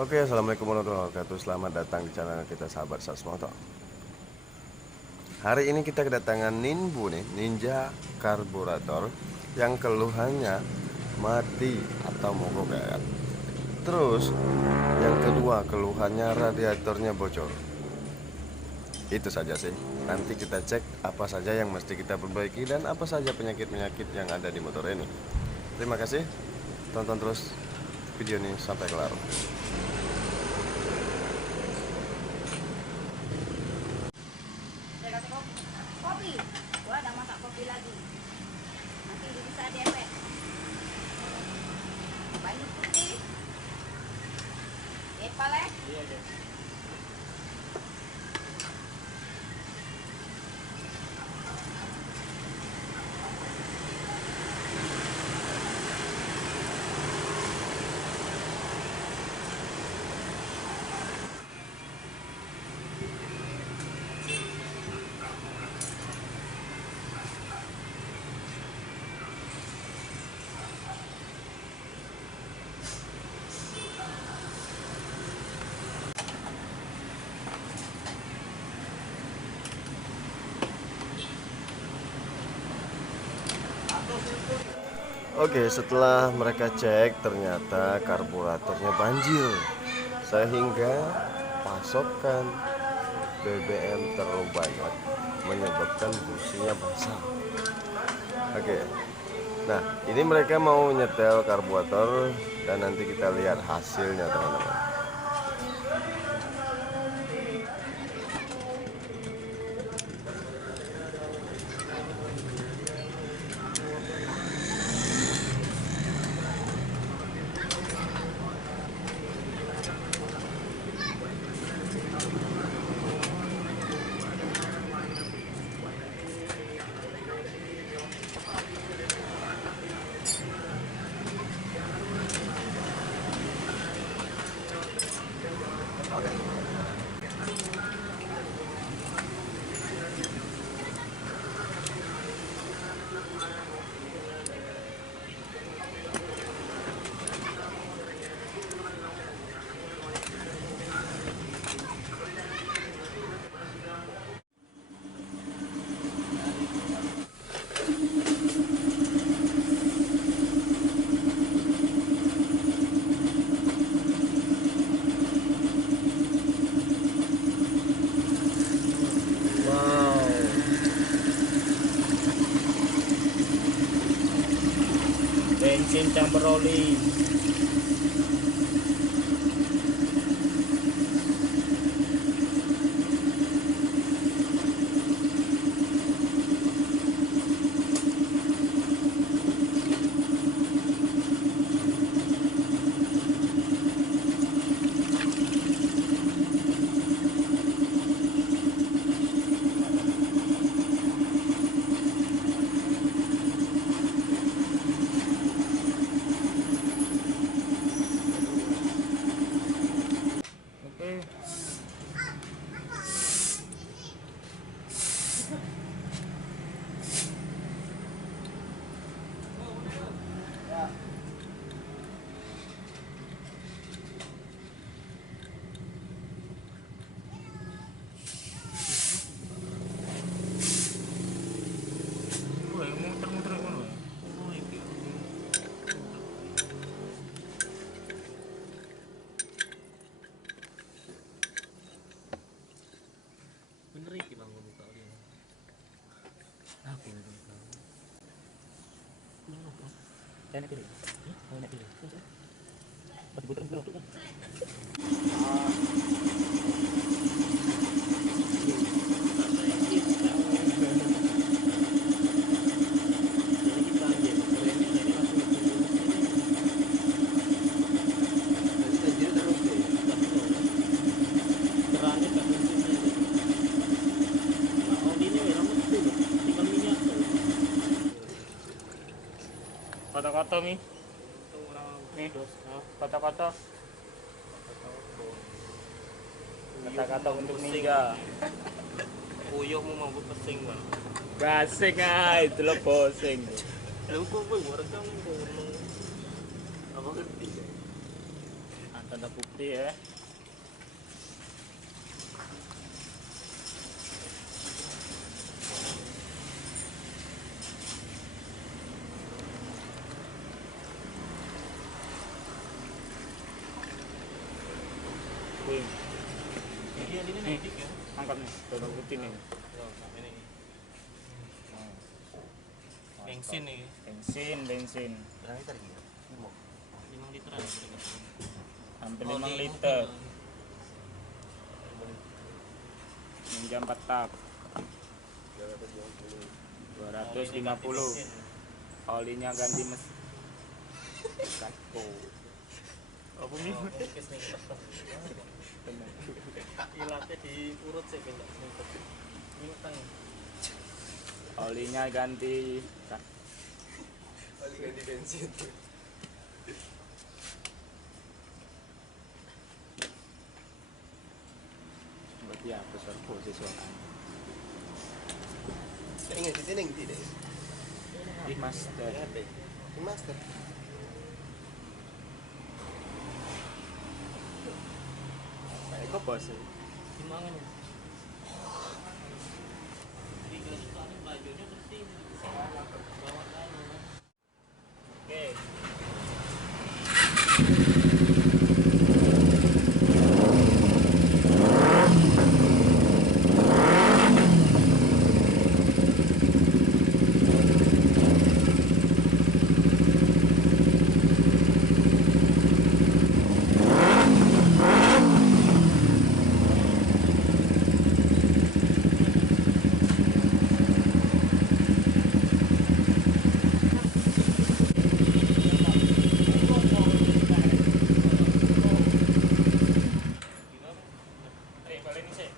Oke, assalamualaikum warahmatullahi wabarakatuh. Selamat datang di channel kita Sahabat Sasmoto. Hari ini kita kedatangan Ninbu nih, Ninja Karburator yang keluhannya mati atau mogok ya. Terus yang kedua keluhannya radiatornya bocor. Itu saja sih. Nanti kita cek apa saja yang mesti kita perbaiki dan apa saja penyakit-penyakit yang ada di motor ini. Terima kasih. Tonton terus video ini sampai kelar. Saya kasih kopi. Gua ada masak kopi lagi. Nanti bisa depet. Banyu putih. Epal ya? Iya, deh. Oke, setelah mereka cek ternyata karburatornya banjir sehingga pasokan BBM terlalu banyak menyebabkan businya basah. Oke, nah ini mereka mau nyetel karburator dan nanti kita lihat hasilnya teman-teman. Bensin campur oli. Oke. Woi, muter-muter ngono. Oh, iki. Bener iki Bang buka oli. Aku itu. Enak pilih. Enak pilih. Pas putar putar tuh kan. Kata-kata mi. Nih, kata-kata. Kata-kata untuk Ninja. Uyuh mau mampu pesing bang. Basing ah, itu lo posing. Lalu kok gue rekam kono. Apa ngerti? Anton tanda bukti ya. Wih, Ini naik ya. angkat nih, tanda bukti nih. Bensin nih. Bensin. Berapa liter gitu? 5 liter ada kira-kira. Hampir Oh, 5 di liter. mobil. Ninja 4 tak. 250. Olinya ganti mesin. Katko. Apa nih? Oh, kes nih. Ilatnya diurut sih benda sempet. Ini utang. Olinya ganti. Oli ganti bensin. Berarti apa servo sesuatu. Saya ingat di sini tidak. Di master. Di master. Eko bos. Gimana nih? Tiga juta nih bajunya bersih. Bawa anu. Oke. Balik nih sih.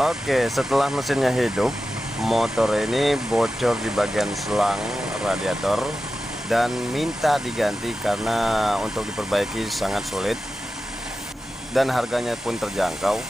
Oke, setelah mesinnya hidup, motor ini bocor di bagian selang radiator dan minta diganti karena untuk diperbaiki sangat sulit dan harganya pun terjangkau.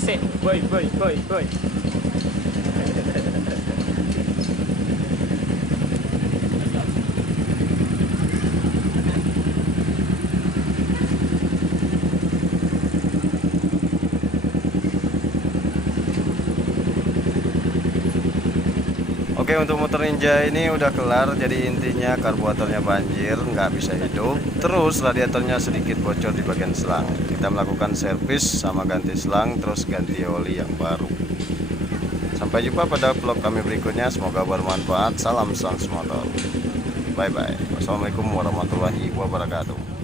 Sih, boy. Oke, untuk motor Ninja ini udah kelar. Jadi intinya karburatornya banjir, nggak bisa hidup. Terus radiatornya sedikit bocor di bagian selang. Kita melakukan servis sama ganti selang, terus ganti oli yang baru. Sampai jumpa pada vlog kami berikutnya. Semoga bermanfaat. Salam Sans Motor. Bye bye. Wassalamualaikum warahmatullahi wabarakatuh.